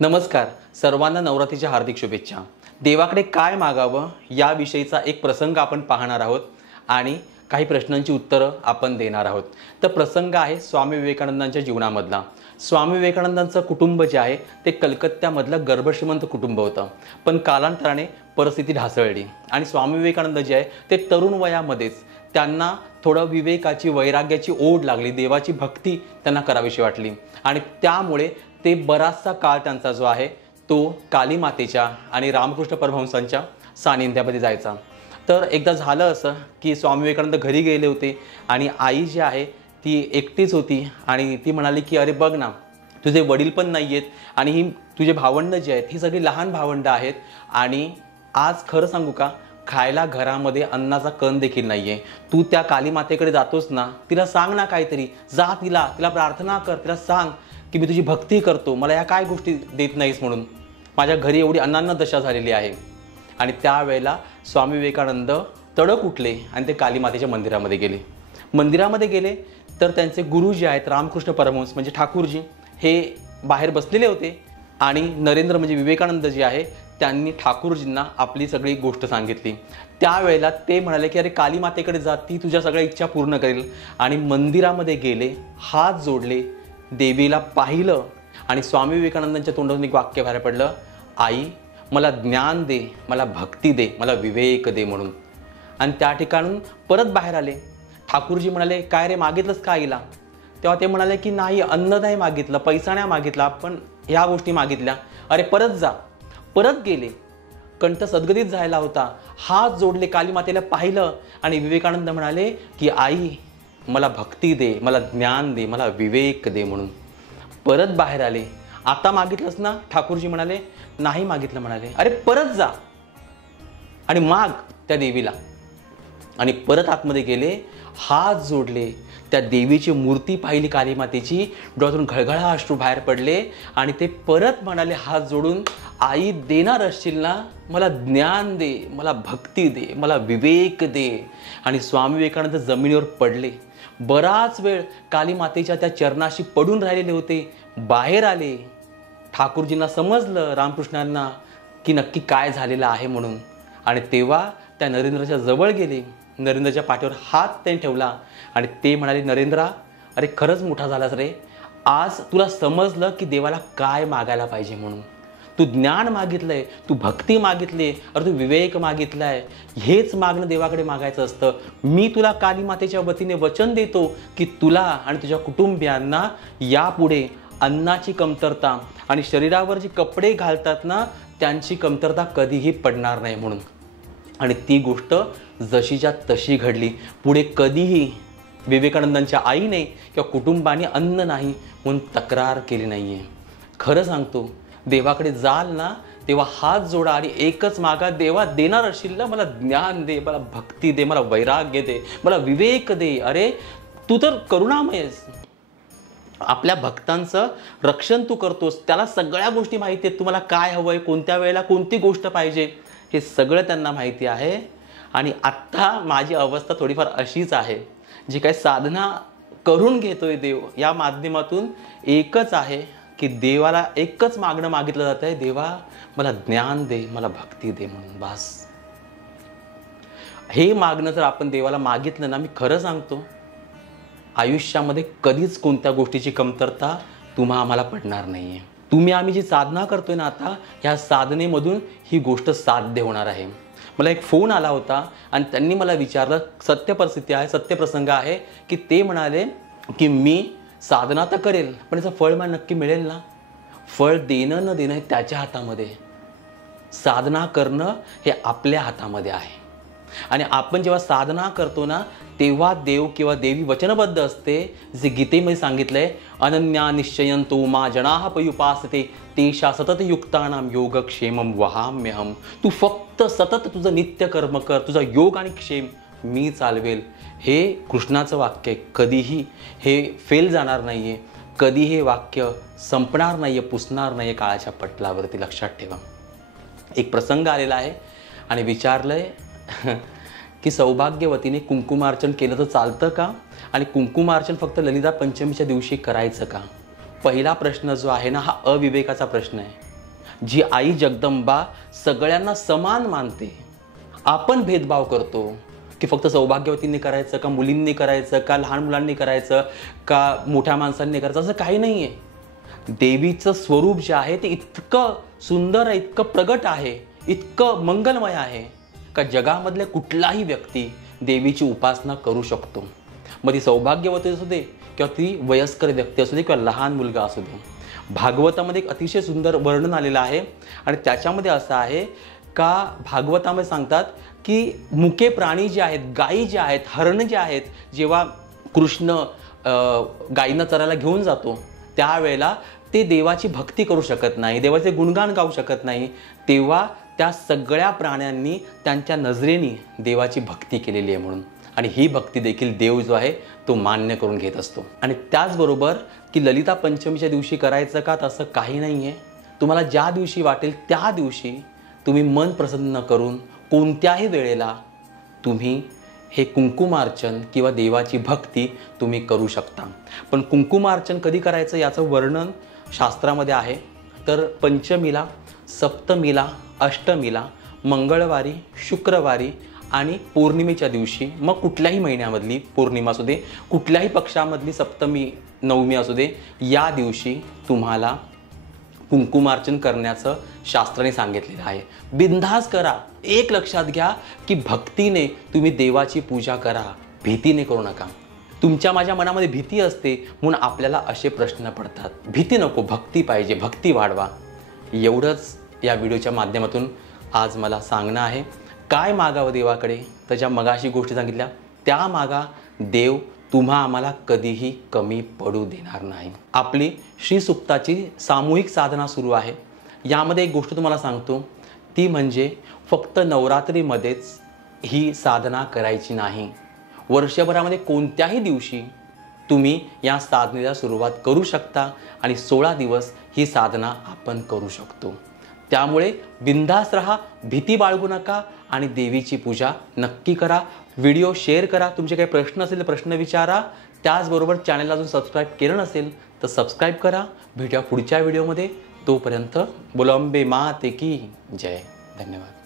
नमस्कार, सर्वांना नवरात्रीच्या हार्दिक शुभेच्छा। देवाकडे काय मागावं याविषयीचा एक प्रसंग आपण पाहणार आहोत आणि काही प्रश्नांची उत्तरं आपण देणार आहोत। तर प्रसंग आहे स्वामी विवेकानंदांच्या जीवनामधला। स्वामी विवेकानंदांचं कुटुंब जे आहे ते कलकत्त्यामधलं गर्भश्रीमंत कुटुंब होतं, पण कालांतराने परिस्थिती ढासळली आणि स्वामी विवेकानंद जे आहे ते तरुण वयामध्येच त्यांना थोडं विवेकाची वैराग्याची ओढ लागली, देवाची भक्ती त्यांना करावीशी वाटली आणि त्यामुळे ते बराचसा काळ त्यांचा जो आहे तो काली मातेच्या आणि रामकृष्ण परमहंसांच्या सानिध्यामध्ये जायचा। तर एकदा झालं असं की स्वामी विवेकानंद घरी गेले होते आणि आई जी आहे ती एकटीच होती आणि ती म्हणाली की अरे बघ ना, तुझे वडील पण नाही आहेत आणि ही तुझे भावंडं जे आहेत ही सगळी लहान भावंडं आहेत आणि आज खरं सांगू का, खायला घरामध्ये अन्नाचा कण देखील नाही आहे। तू त्या काली मातेकडे जातोस ना, तिला सांग ना काहीतरी, जा तिला प्रार्थना कर, तिला सांग की मी तुझी भक्ती करतो, मला या काय गोष्टी देत नाहीस म्हणून, माझ्या घरी एवढी अन्नान्न दशा झालेली आहे। आणि त्यावेळेला स्वामी विवेकानंद तडक उठले आणि ते काली मातेच्या मंदिरामध्ये गेले। मंदिरामध्ये गेले तर त्यांचे गुरु जे आहेत रामकृष्ण परमहंस म्हणजे ठाकूरजी हे बाहेर बसलेले होते आणि नरेंद्र म्हणजे विवेकानंद जे आहे त्यांनी ठाकूरजींना आपली सगळी गोष्ट सांगितली। त्यावेळेला ते म्हणाले की अरे काली मातेकडे जा, ती तुझ्या सगळ्या इच्छा पूर्ण करेल। आणि मंदिरामध्ये गेले, हात जोडले, देवीला पाहिलं आणि स्वामी विवेकानंदांच्या तोंडातून एक वाक्य बाहेर पडलं, आई मला ज्ञान दे, मला भक्ती दे, मला विवेक दे म्हणून। आणि त्या ठिकाणून परत बाहेर आले। ठाकूरजी म्हणाले काय रे, मागितलंस का आईला? तेव्हा ते म्हणाले की नाही, अन्न नाही मागितलं, पैसा नाही मागितला, पण ह्या गोष्टी मागितल्या। अरे परत जा। परत गेले, कंठ सद्गदित झाला होता, हात जोडले, काली मातेला पाहिलं आणि विवेकानंद म्हणाले की आई मला भक्ती दे, मला ज्ञान दे, मला विवेक दे म्हणून। परत बाहेर आले, आता मागितलंस ना? ठाकूरजी म्हणाले नाही मागितलं म्हणाले। अरे परत जा आणि माग त्या देवीला। आणि परत आतमध्ये गेले, हात जोडले, त्या देवीची मूर्ती पाहिली काली मातेची, डोळ्यातून घळघळा अश्रू बाहेर पडले आणि ते परत म्हणाले हात जोडून, आई देणार असशील ना, मला ज्ञान दे, मला भक्ती दे, मला विवेक दे। आणि स्वामी विवेकानंद जमिनीवर पडले, बराच वेळ काली मातेच्या त्या चरणाशी पडून राहिलेले होते। बाहेर आले, ठाकूरजींना समजलं रामकृष्णांना की नक्की काय झालेलं आहे म्हणून आणि तेव्हा त्या नरेंद्रच्या जवळ गेले, नरेंद्रच्या पाठीवर हात त्यांनी ठेवला आणि ते म्हणाले नरेंद्रा, अरे खरंच मोठा झालास रे, आज तुला समजलं की देवाला काय मागायला पाहिजे म्हणून। तू ज्ञान मागितलंय, तू भक्ती मागितली, अरे तू विवेक मागितलाय, हेच मागणं देवाकडे मागायचं असतं। मी तुला काली मातेच्या वतीने वचन देतो की तुला आणि तुझ्या कुटुंबियांना यापुढे अन्नाची कमतरता आणि शरीरावर जे कपडे घालतात ना त्यांची कमतरता कधीही पडणार नाही म्हणून। आणि ती गोष्ट जशीच्या तशी घडली। पुढे कधीही विवेकानंदांच्या आईने किंवा कुटुंबाने अन्न नाही म्हणून तक्रार केली नाही आहे। खरं सांगतो, देवाकडे जाल ना तेव्हा हात जोडा आणि एकच मागा, देवा देणार असशील ना, मला ज्ञान दे, मला भक्ती दे, मला वैराग्य दे, मला विवेक दे। अरे तू तर करुणामय आहेस, आपल्या भक्तांचं रक्षण तू करतोस, त्याला सगळ्या गोष्टी माहिती आहेत, तुम्हाला काय हवंय, कोणत्या वेळेला कोणती गोष्ट पाहिजे हे सगळं त्यांना माहिती आहे। आणि आत्ता माझी अवस्था थोडीफार अशीच आहे, जी काही साधना करून घेतोय देव या माध्यमातून एकच आहे की देवाला एकच मागणं मागितलं जात आहे, देवा मला ज्ञान दे, मला भक्ती दे म्हणून, बस। हे मागणं जर आपण देवाला मागितलं ना, मी खरं सांगतो आयुष्यामध्ये कधीच कोणत्या गोष्टीची कमतरता आम्हाला पडणार नाही आहे। आम्ही जी साधना करतोय ना आता, ह्या साधनेमधून ही गोष्ट साध्य होणार आहे। मला एक फोन आला होता आणि त्यांनी मला विचारलं, सत्य परिस्थिती आहे, सत्य प्रसंग आहे की ते म्हणाले की मी साधना तर करेल पण याचं फळ मला नक्की मिळेल ना? फळ देणं न देणं हे त्याच्या हातामध्ये, साधना करणं हे आपल्या हातामध्ये आहे। आणि आपण जेव्हा साधना करतो ना तेव्हा देव किंवा देवी वचनबद्ध असते, जे गीतेमध्ये सांगितलंय, अनन्या निश्चयंतो मा जनाः पर्युपासते तेषा सतत युक्तानां योगक्षेमं वहाम्यहम। तू फक्त सतत तुझं नित्य कर्म कर, तुझा योग आणि क्षेम मी चालवेल। हे कृष्णाचं वाक्य आहे, कधीही हे फेल जाणार नाहीये, कधी हे वाक्य संपणार नाहीये, पुसणार नाहीये काळाच्या पटलावरती, लक्षात ठेवा। एक प्रसंग आलेला आहे आणि विचारलंय की सौभाग्यवतीने कुंकुमार्चन केलं तर चालतं का? आणि कुंकुमार्चन फक्त ललिता पंचमीच्या दिवशी करायचं का? पहिला प्रश्न जो आहे ना, हा अविवेकाचा प्रश्न आहे। जी आई जगदंबा सगळ्यांना समान मानते. आपण भेदभाव करतो की फक्त सौभाग्यवतींनी करायचं का, मुलींनी करायचं का, लहान मुलांनी करायचं का, मोठ्या माणसांनी करायचं, असं काही नाही आहे. देवीचं स्वरूप जे आहे ते इतकं सुंदर आहे, इतकं प्रगट आहे, इतकं मंगलमय आहे का जगामधल्या कुठलाही व्यक्ती देवीची उपासना करू शकतो. मग ती सौभाग्यवती असू दे किंवा ती वयस्कर व्यक्ती असू दे किंवा लहान मुलगा असू दे. भागवतामध्ये एक अतिशय सुंदर वर्णन आलेलं आहे आणि त्याच्यामध्ये असं आहे का भागवतामध्ये सांगतात की मुके प्राणी जे आहेत, गायी जे आहेत, हरण जे आहेत, जेव्हा कृष्ण गायींना चरायला घेऊन जातो त्यावेळेला ते देवाची भक्ती करू शकत नाही, देवाचे गुणगान गाऊ शकत नाही, तेव्हा त्या सगळ्या प्राण्यांनी त्यांच्या नजरेने देवाची भक्ती केलेली आहे म्हणून. आणि ही भक्ती देखील देव जो आहे तो मान्य करून घेत असतो. आणि त्याचबरोबर की ललिता पंचमीच्या दिवशी करायचं का, तसं काही नाही आहे. तुम्हाला ज्या दिवशी वाटेल त्या दिवशी तुम्ही मन प्रसन्न करून कोणत्याही वेळेला तुम्ही हे कुंकुमार्चन किंवा देवाची भक्ती तुम्ही करू शकता. पण कुंकुमार्चन कधी करायचं याचं वर्णन शास्त्रामध्ये आहे. तर पंचमीला, सप्तमीला, अष्टमीला, मंगळवारी, शुक्रवारी आणि पौर्णिमेच्या दिवशी, मग कुठल्याही महिन्यामधली पौर्णिमा असू दे, कुठल्याही पक्षामधली सप्तमी, नवमी असू दे, या दिवशी तुम्हाला कुंकुमार्चन करण्याचं शास्त्राने सांगितलेलं आहे. बिनधास्त करा. एक लक्षात घ्या की भक्तीने तुम्ही देवाची पूजा करा, भीतीने करू नका. तुमच्या माझ्या मनामध्ये भीती असते म्हणून आपल्याला असे प्रश्न पडतात. भीती नको, भक्ती पाहिजे, भक्ती वाढवा. एवढंच या व्हिडिओच्या माध्यमातून आज मला सांगणं आहे. काय मागावं देवाकडे, तर ज्या मगाशी गोष्टी सांगितल्या त्या मागा. देव तुम्हा आम्हाला कधीही कमी पडू देणार नाही. आपली श्री सुक्ताची सामूहिक साधना सुरू आहे. यामध्ये एक गोष्ट तुम्हाला सांगतो, ती म्हणजे फक्त नवरात्रीमध्येच ही साधना करायची नाही. वर्षभरामध्ये कोणत्याही दिवशी तुम्ही या साधनेला सुरुवात करू शकता आणि 16 दिवस ही साधना आपण करू शकतो. त्यामुळे बिनधास्त राहा, भीती बाळगू नका आणि देवीची पूजा नक्की करा. व्हिडिओ शेअर करा. तुमचे काही प्रश्न असेल तर प्रश्न विचारा. त्याचबरोबर चॅनलला अजून सबस्क्राईब केलं नसेल तर सबस्क्राईब करा. भेटूया पुढच्या व्हिडिओमध्ये. तोपर्यंत बोलो अंबे माते की जय. धन्यवाद.